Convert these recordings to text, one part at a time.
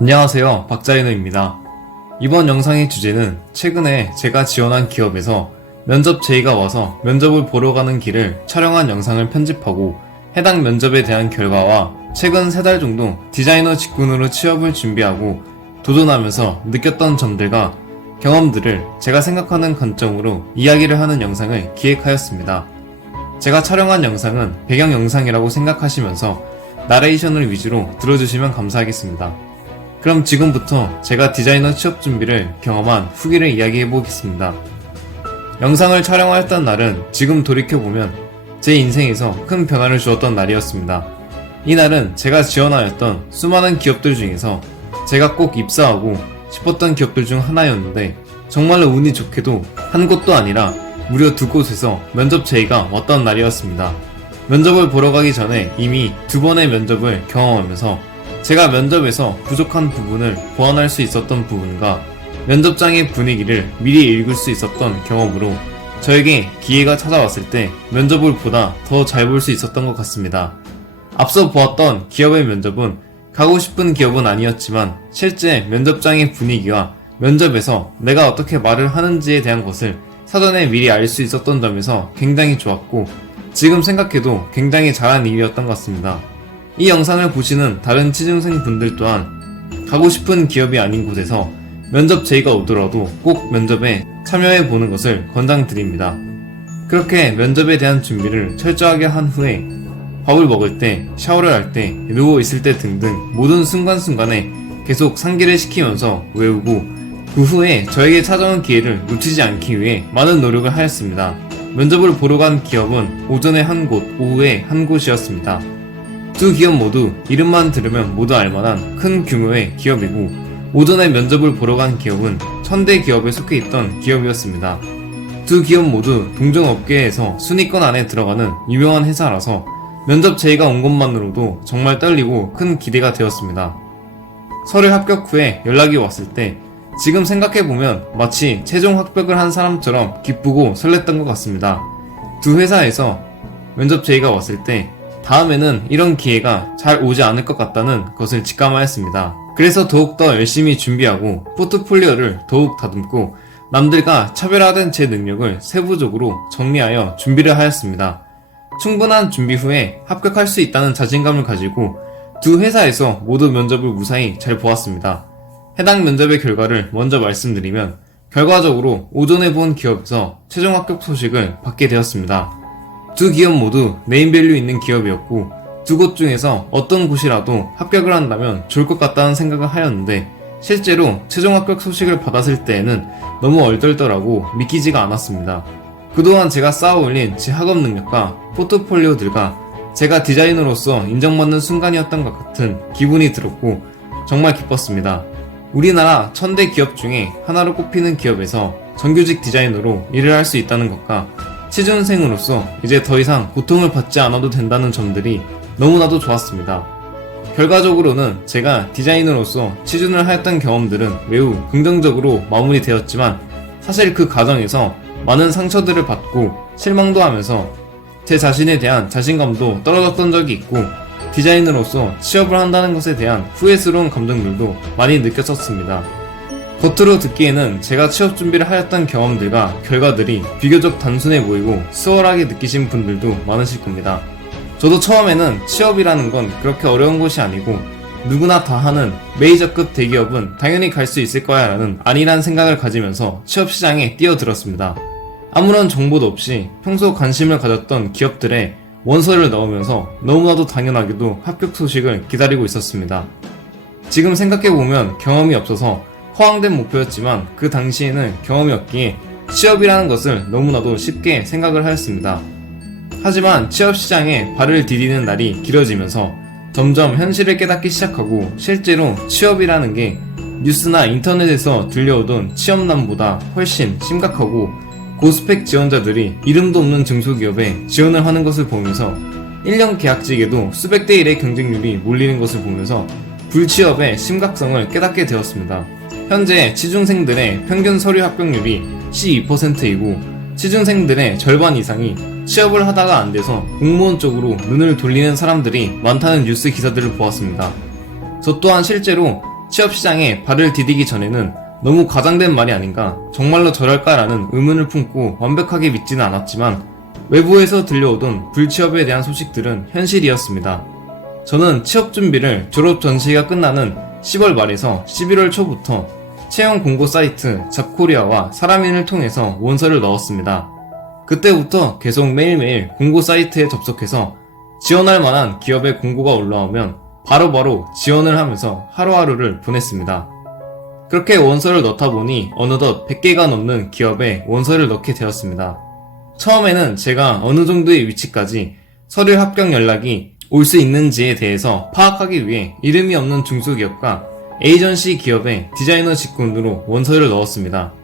안녕하세요, 박자인우입니다. 이번 영상의 주제는 최근에 제가 지원한 기업에서 면접 제의가 와서 면접을 보러 가는 길을 촬영한 영상을 편집하고 해당 면접에 대한 결과와 최근 3달 정도 디자이너 직군으로 취업을 준비하고 도전하면서 느꼈던 점들과 경험들을 제가 생각하는 관점으로 이야기를 하는 영상을 기획하였습니다. 제가 촬영한 영상은 배경 영상이라고 생각하시면서 나레이션을 위주로 들어주시면 감사하겠습니다. 그럼 지금부터 제가 디자이너 취업 준비를 경험한 후기를 이야기해 보겠습니다. 영상을 촬영하였던 날은 지금 돌이켜보면 제 인생에서 큰 변화를 주었던 날이었습니다. 이 날은 제가 지원하였던 수많은 기업들 중에서 제가 꼭 입사하고 싶었던 기업들 중 하나였는데 정말로 운이 좋게도 한 곳도 아니라 무려 2곳에서 면접 제의가 왔던 날이었습니다. 면접을 보러 가기 전에 이미 2번의 면접을 경험하면서 제가 면접에서 부족한 부분을 보완할 수 있었던 부분과 면접장의 분위기를 미리 읽을 수 있었던 경험으로 저에게 기회가 찾아왔을 때 면접을 보다 더 잘 볼 수 있었던 것 같습니다. 앞서 보았던 기업의 면접은 가고 싶은 기업은 아니었지만 실제 면접장의 분위기와 면접에서 내가 어떻게 말을 하는지에 대한 것을 사전에 미리 알 수 있었던 점에서 굉장히 좋았고 지금 생각해도 굉장히 잘한 일이었던 것 같습니다. 이 영상을 보시는 다른 취준생 분들 또한 가고 싶은 기업이 아닌 곳에서 면접 제의가 오더라도 꼭 면접에 참여해 보는 것을 권장드립니다. 그렇게 면접에 대한 준비를 철저하게 한 후에 밥을 먹을 때, 샤워를 할 때, 누워 있을 때 등등 모든 순간순간에 계속 상기를 시키면서 외우고 그 후에 저에게 찾아온 기회를 놓치지 않기 위해 많은 노력을 하였습니다. 면접을 보러 간 기업은 오전에 한 곳, 오후에 한 곳이었습니다. 두 기업 모두 이름만 들으면 모두 알만한 큰 규모의 기업이고 오전에 면접을 보러 간 기업은 1000대 기업에 속해 있던 기업이었습니다. 두 기업 모두 동종업계에서 순위권 안에 들어가는 유명한 회사라서 면접 제의가 온 것만으로도 정말 떨리고 큰 기대가 되었습니다. 서류 합격 후에 연락이 왔을 때 지금 생각해보면 마치 최종 합격을 한 사람처럼 기쁘고 설렜던 것 같습니다. 두 회사에서 면접 제의가 왔을 때 다음에는 이런 기회가 잘 오지 않을 것 같다는 것을 직감하였습니다. 그래서 더욱더 열심히 준비하고 포트폴리오를 더욱 다듬고 남들과 차별화된 제 능력을 세부적으로 정리하여 준비를 하였습니다. 충분한 준비 후에 합격할 수 있다는 자신감을 가지고 두 회사에서 모두 면접을 무사히 잘 보았습니다. 해당 면접의 결과를 먼저 말씀드리면 결과적으로 오전에 본 기업에서 최종 합격 소식을 받게 되었습니다. 두 기업 모두 네임밸류 있는 기업이었고 두 곳 중에서 어떤 곳이라도 합격을 한다면 좋을 것 같다는 생각을 하였는데 실제로 최종 합격 소식을 받았을 때에는 너무 얼떨떨하고 믿기지가 않았습니다. 그동안 제가 쌓아올린 제 학업 능력과 포트폴리오들과 제가 디자이너로서 인정받는 순간이었던 것 같은 기분이 들었고 정말 기뻤습니다. 우리나라 1000대 기업 중에 하나로 꼽히는 기업에서 정규직 디자이너로 일을 할 수 있다는 것과 취준생으로서 이제 더 이상 고통을 받지 않아도 된다는 점들이 너무나도 좋았습니다. 결과적으로는 제가 디자이너로서 취준을 하였던 경험들은 매우 긍정적으로 마무리되었지만 사실 그 과정에서 많은 상처들을 받고 실망도 하면서 제 자신에 대한 자신감도 떨어졌던 적이 있고 디자이너로서 취업을 한다는 것에 대한 후회스러운 감정들도 많이 느꼈었습니다. 겉으로 듣기에는 제가 취업 준비를 하였던 경험들과 결과들이 비교적 단순해 보이고 수월하게 느끼신 분들도 많으실 겁니다. 저도 처음에는 취업이라는 건 그렇게 어려운 것이 아니고 누구나 다 하는 메이저급 대기업은 당연히 갈 수 있을 거야 라는 안일한 생각을 가지면서 취업 시장에 뛰어들었습니다. 아무런 정보도 없이 평소 관심을 가졌던 기업들에 원서를 넣으면서 너무나도 당연하게도 합격 소식을 기다리고 있었습니다. 지금 생각해보면 경험이 없어서 허황된 목표였지만 그 당시에는 경험이 없기에 취업이라는 것을 너무나도 쉽게 생각을 하였습니다. 하지만 취업시장에 발을 디디는 날이 길어지면서 점점 현실을 깨닫기 시작하고 실제로 취업이라는 게 뉴스나 인터넷에서 들려오던 취업난보다 훨씬 심각하고 고스펙 지원자들이 이름도 없는 중소기업에 지원을 하는 것을 보면서 1년 계약직에도 수백 대 1의 경쟁률이 몰리는 것을 보면서 불취업의 심각성을 깨닫게 되었습니다. 현재 취준생들의 평균 서류 합격률이 12%이고 취준생들의 절반 이상이 취업을 하다가 안 돼서 공무원 쪽으로 눈을 돌리는 사람들이 많다는 뉴스 기사들을 보았습니다. 저 또한 실제로 취업시장에 발을 디디기 전에는 너무 과장된 말이 아닌가, 정말로 저럴까라는 의문을 품고 완벽하게 믿지는 않았지만 외부에서 들려오던 불취업에 대한 소식들은 현실이었습니다. 저는 취업 준비를 졸업 전시가 끝나는 10월 말에서 11월 초부터 채용 공고 사이트 잡코리아와 사람인을 통해서 원서를 넣었습니다. 그때부터 계속 매일매일 공고 사이트에 접속해서 지원할 만한 기업의 공고가 올라오면 바로바로 지원을 하면서 하루하루를 보냈습니다. 그렇게 원서를 넣다 보니 어느덧 100개가 넘는 기업에 원서를 넣게 되었습니다. 처음에는 제가 어느 정도의 위치까지 서류 합격 연락이 올 수 있는지에 대해서 파악하기 위해 이름이 없는 중소기업과 에이전시 기업의 디자이너 직군으로 원서를 넣었습니다.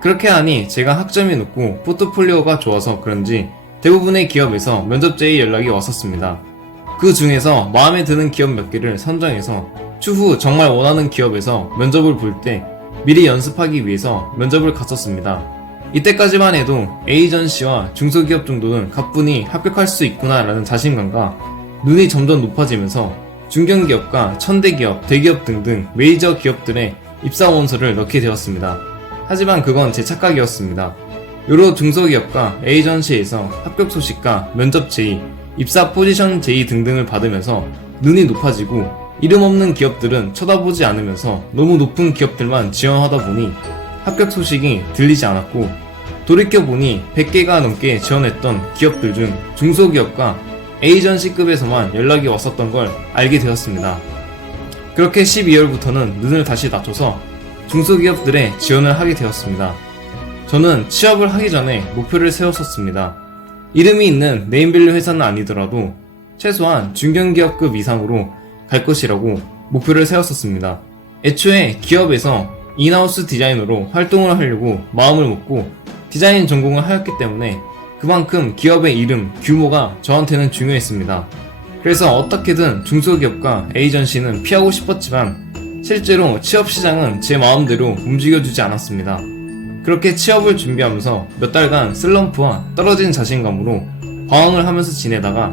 그렇게 하니 제가 학점이 높고 포트폴리오가 좋아서 그런지 대부분의 기업에서 면접 제의 연락이 왔었습니다. 그 중에서 마음에 드는 기업 몇 개를 선정해서 추후 정말 원하는 기업에서 면접을 볼 때 미리 연습하기 위해서 면접을 갔었습니다. 이때까지만 해도 에이전시와 중소기업 정도는 가뿐히 합격할 수 있구나 라는 자신감과 눈이 점점 높아지면서 중견기업과 천대기업, 대기업 등등 메이저 기업들의 입사 원서를 넣게 되었습니다. 하지만 그건 제 착각이었습니다. 여러 중소기업과 에이전시에서 합격 소식과 면접 제의, 입사 포지션 제의 등등을 받으면서 눈이 높아지고 이름 없는 기업들은 쳐다보지 않으면서 너무 높은 기업들만 지원하다 보니 합격 소식이 들리지 않았고, 돌이켜보니 100개가 넘게 지원했던 기업들 중 중소기업과 에이전시급에서만 연락이 왔었던 걸 알게 되었습니다. 그렇게 12월부터는 눈을 다시 낮춰서 중소기업들의 지원을 하게 되었습니다. 저는 취업을 하기 전에 목표를 세웠었습니다. 이름이 있는 네임밸류 회사는 아니더라도 최소한 중견기업급 이상으로 갈 것이라고 목표를 세웠었습니다. 애초에 기업에서 인하우스 디자이너로 활동을 하려고 마음을 먹고 디자인 전공을 하였기 때문에 그만큼 기업의 이름, 규모가 저한테는 중요했습니다. 그래서 어떻게든 중소기업과 에이전시는 피하고 싶었지만 실제로 취업시장은 제 마음대로 움직여주지 않았습니다. 그렇게 취업을 준비하면서 몇 달간 슬럼프와 떨어진 자신감으로 방황을 하면서 지내다가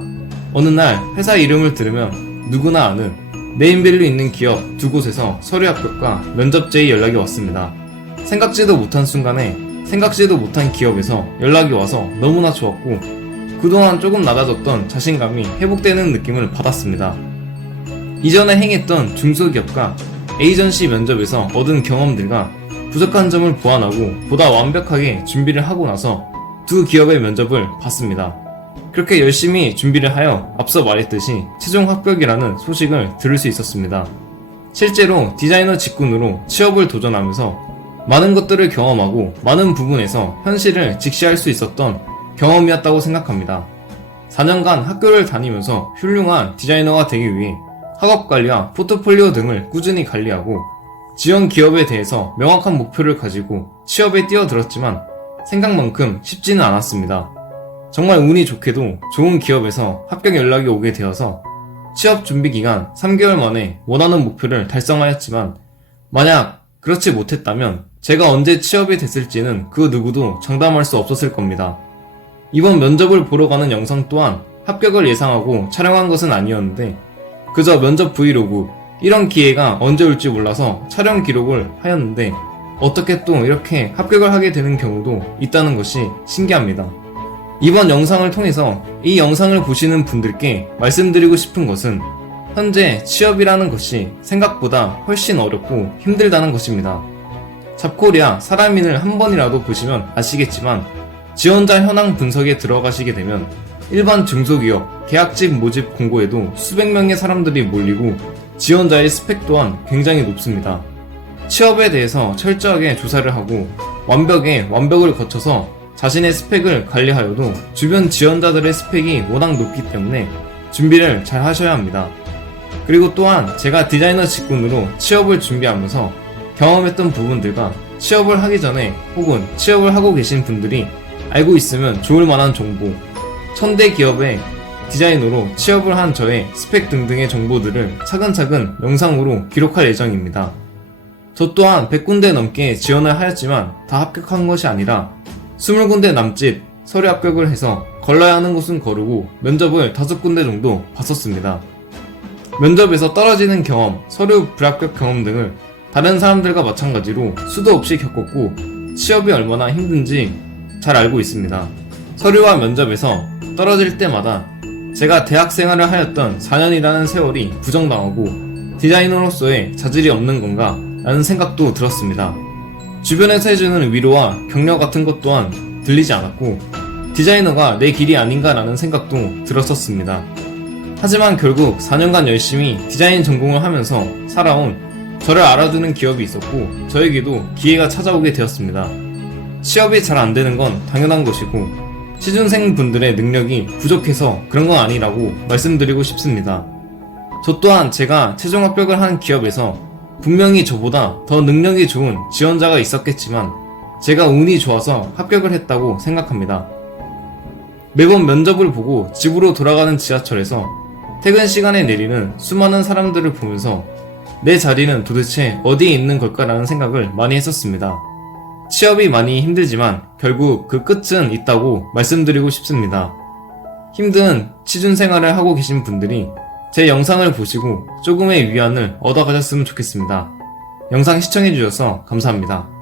어느 날 회사 이름을 들으면 누구나 아는 네임밸류 있는 기업 두 곳에서 서류 합격과 면접 제의 연락이 왔습니다. 생각지도 못한 순간에 생각지도 못한 기업에서 연락이 와서 너무나 좋았고 그동안 조금 낮아졌던 자신감이 회복되는 느낌을 받았습니다. 이전에 행했던 중소기업과 에이전시 면접에서 얻은 경험들과 부족한 점을 보완하고 보다 완벽하게 준비를 하고 나서 두 기업의 면접을 봤습니다. 그렇게 열심히 준비를 하여 앞서 말했듯이 최종 합격이라는 소식을 들을 수 있었습니다. 실제로 디자이너 직군으로 취업을 도전하면서 많은 것들을 경험하고 많은 부분에서 현실을 직시할 수 있었던 경험이었다고 생각합니다. 4년간 학교를 다니면서 훌륭한 디자이너가 되기 위해 학업관리와 포트폴리오 등을 꾸준히 관리하고 지원 기업에 대해서 명확한 목표를 가지고 취업에 뛰어들었지만 생각만큼 쉽지는 않았습니다. 정말 운이 좋게도 좋은 기업에서 합격 연락이 오게 되어서 취업 준비 기간 3개월 만에 원하는 목표를 달성하였지만 만약 그렇지 못했다면 제가 언제 취업이 됐을지는 그 누구도 장담할 수 없었을 겁니다. 이번 면접을 보러 가는 영상 또한 합격을 예상하고 촬영한 것은 아니었는데 그저 면접 브이로그, 이런 기회가 언제 올지 몰라서 촬영 기록을 하였는데 어떻게 또 이렇게 합격을 하게 되는 경우도 있다는 것이 신기합니다. 이번 영상을 통해서 이 영상을 보시는 분들께 말씀드리고 싶은 것은 현재 취업이라는 것이 생각보다 훨씬 어렵고 힘들다는 것입니다. 잡코리아 사람인을 한 번이라도 보시면 아시겠지만 지원자 현황 분석에 들어가시게 되면 일반 중소기업 계약직 모집 공고에도 수백 명의 사람들이 몰리고 지원자의 스펙 또한 굉장히 높습니다. 취업에 대해서 철저하게 조사를 하고 완벽을 거쳐서 자신의 스펙을 관리하여도 주변 지원자들의 스펙이 워낙 높기 때문에 준비를 잘 하셔야 합니다. 그리고 또한 제가 디자이너 직군으로 취업을 준비하면서 경험했던 부분들과 취업을 하기 전에 혹은 취업을 하고 계신 분들이 알고 있으면 좋을 만한 정보, 천대 기업의 디자이너로 취업을 한 저의 스펙 등등의 정보들을 차근차근 영상으로 기록할 예정입니다. 저 또한 100군데 넘게 지원을 하였지만 다 합격한 것이 아니라 20군데 남짓 서류 합격을 해서 걸러야 하는 곳은 거르고 면접을 5군데 정도 봤었습니다. 면접에서 떨어지는 경험, 서류 불합격 경험 등을 다른 사람들과 마찬가지로 수도 없이 겪었고 취업이 얼마나 힘든지 잘 알고 있습니다. 서류와 면접에서 떨어질 때마다 제가 대학 생활을 하였던 4년이라는 세월이 부정당하고 디자이너로서의 자질이 없는 건가 라는 생각도 들었습니다. 주변에서 해주는 위로와 격려 같은 것 또한 들리지 않았고 디자이너가 내 길이 아닌가 라는 생각도 들었었습니다. 하지만 결국 4년간 열심히 디자인 전공을 하면서 살아온 저를 알아두는 기업이 있었고 저에게도 기회가 찾아오게 되었습니다. 취업이 잘 안되는 건 당연한 것이고 취준생 분들의 능력이 부족해서 그런 건 아니라고 말씀드리고 싶습니다. 저 또한 제가 최종 합격을 한 기업에서 분명히 저보다 더 능력이 좋은 지원자가 있었겠지만 제가 운이 좋아서 합격을 했다고 생각합니다. 매번 면접을 보고 집으로 돌아가는 지하철에서 퇴근 시간에 내리는 수많은 사람들을 보면서 내 자리는 도대체 어디에 있는 걸까라는 생각을 많이 했었습니다. 취업이 많이 힘들지만 결국 그 끝은 있다고 말씀드리고 싶습니다. 힘든 취준 생활을 하고 계신 분들이 제 영상을 보시고 조금의 위안을 얻어가셨으면 좋겠습니다. 영상 시청해주셔서 감사합니다.